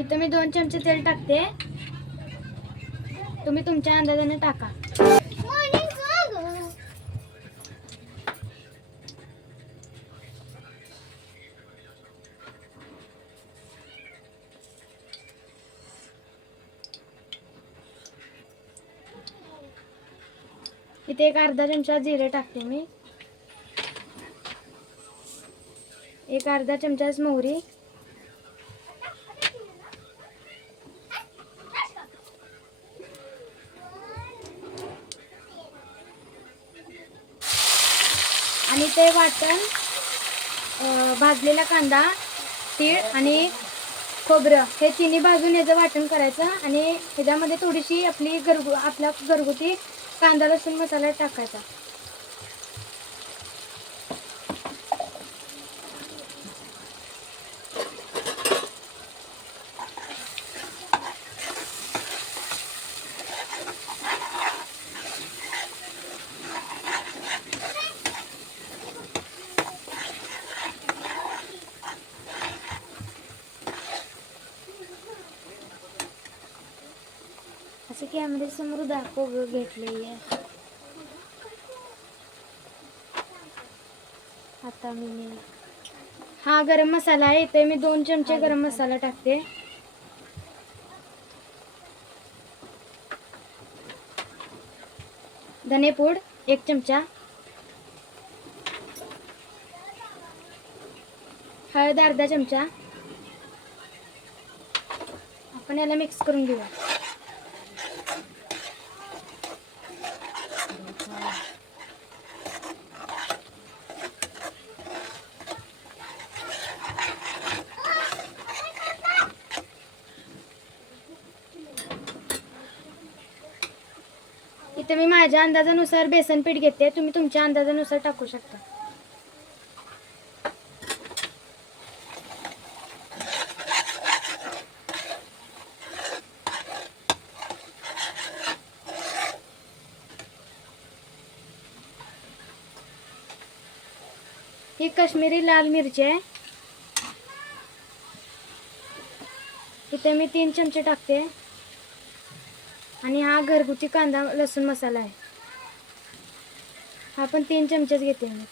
इथं मी 2 चमचे तेल टाकते. तुम्ही तुमच्या अंदाजाने टाका. इथे एक अर्धा चमचा जिरे टाकते मी. एक अर्धा चमचा मोहरी. आणि ते वाटण भाजलेला कांदा, तीळ आणि खोबरं हे तिन्ही भाजून याचं वाटण करायचं आणि ह्याच्यामध्ये थोडीशी आपला घरगुती कांदा लसूण मसाला टाकायचा. असं कॅमेरे समोर दाखव घेतले. आता मी हा गरम मसाला आहे. इथे मी 2 चमचे गरम मसाला टाकते. धनेपूड 1 चमचा. हळद अर्धा चमचा. आपण याला मिक्स करून घेऊया. इथे मी माझ्या अंदाजानुसार बेसन पीठ घेते. तुम्ही तुमच्या अंदाजानुसार टाकू शकता. ही काश्मीरी लाल मिरची आहे. इथे मी 3 चमचे टाकते. आणि हा घरगुती कांदा लसूण मसाला आहे. हा पण 3 चमचेच घेते मी.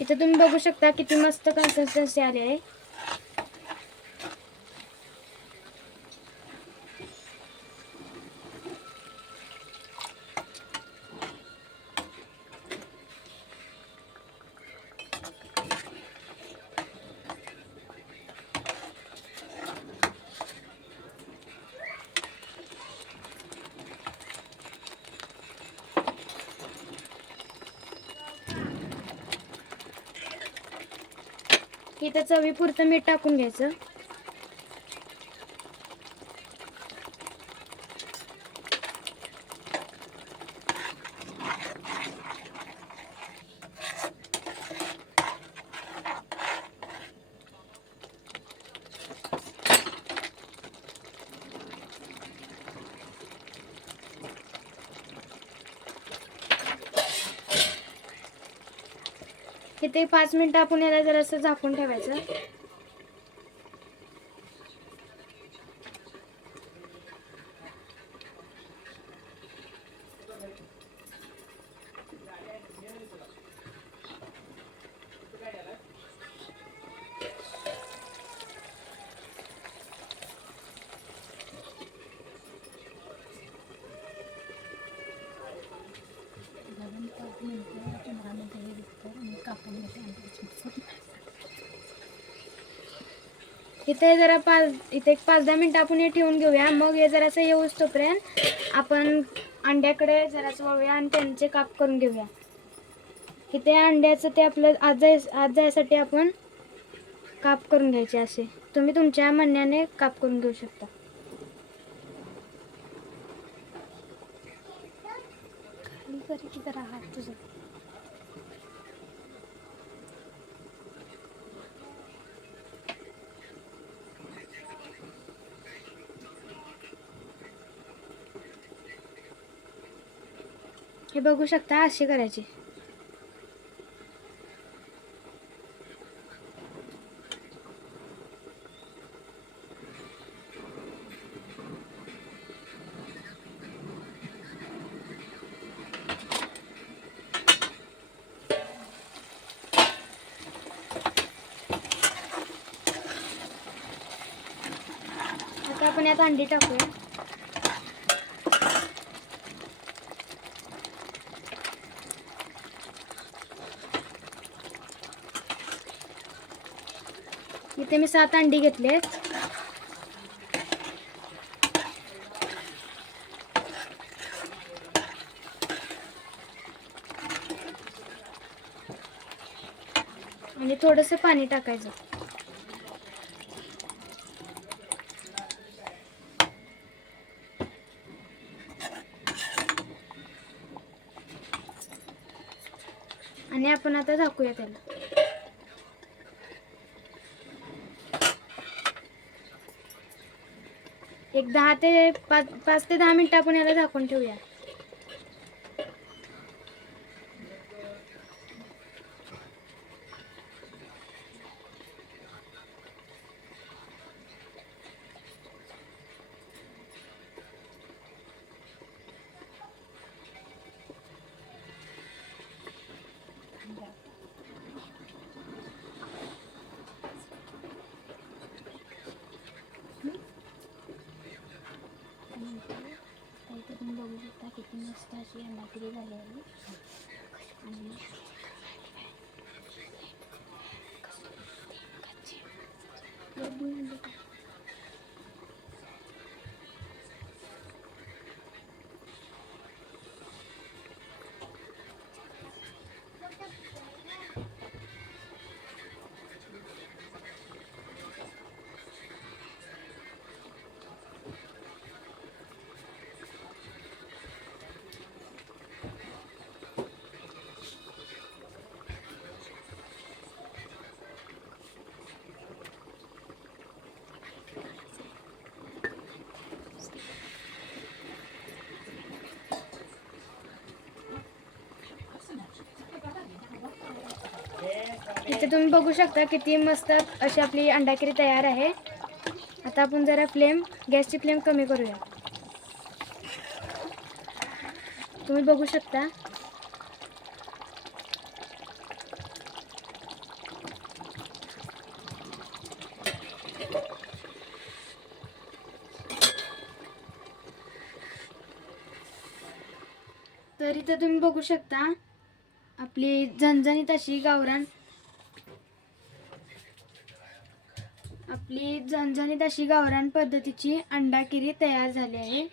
इथे तुम्ही बघू शकता किती मस्त कन्सिस्टन्सी आली आहे. इथं चवीपुरतं मीठ टाकून घ्यायचं. इथे 5 मिनिटं आपण याला जरासं झाकून ठेवायचं. इथे जरा इथे एक 5-10 मिनिटं आपण हे ठेवून घेऊया. मग हे जरासं येऊस तोपर्यंत आपण अंड्याकडे जरासं वळूया आणि त्यांचे काप करून घेऊया. इथे अंड्याचं ते आपलं आज जायसाठी आपण काप करून घ्यायचे असे. तुम्ही तुमच्या म्हणण्याने काप करून घेऊ शकता. खाली कर की जरा हात तुझा. हे बघू शकता असे करायचे. आता आपण यात अंडी टाकूया. इथे मी 7 अंडी घेतलेत. आणि थोडंसं पाणी टाकायचं. आणि आपण आता झाकूया त्याला. एक 5 ते 10 मिनिटं आपण याला झाकून ठेवूया. तुम्ही बघू शकता किती मस्त अशी अंडाकरी झाली आहे. इथे तुम्ही बघू शकता किती मस्त अशी आपली अंडाकरी तयार आहे. आता आपण जरा गॅसची फ्लेम कमी करूया. तुम्ही बघू शकता तर इथे तुम्ही बघू शकता आपली झणझणीत अशी गावरान पद्धतीची अंडाकरी तयार झाली आहे.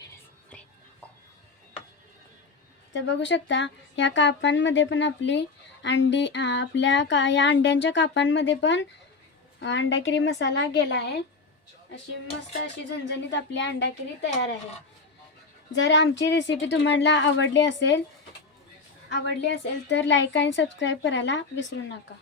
तर बघू शकता या कापांमध्ये पण आपली या अंड्यांच्या कापांमध्ये पण अंडाकरी मसाला गेला आहे. अशी मस्त अशी झणझणीत आपली अंडाकरी तयार आहे. जर आमची रेसिपी तुम्हाला आवडली असेल तर लाईक आणि सबस्क्राईब करायला विसरू नका.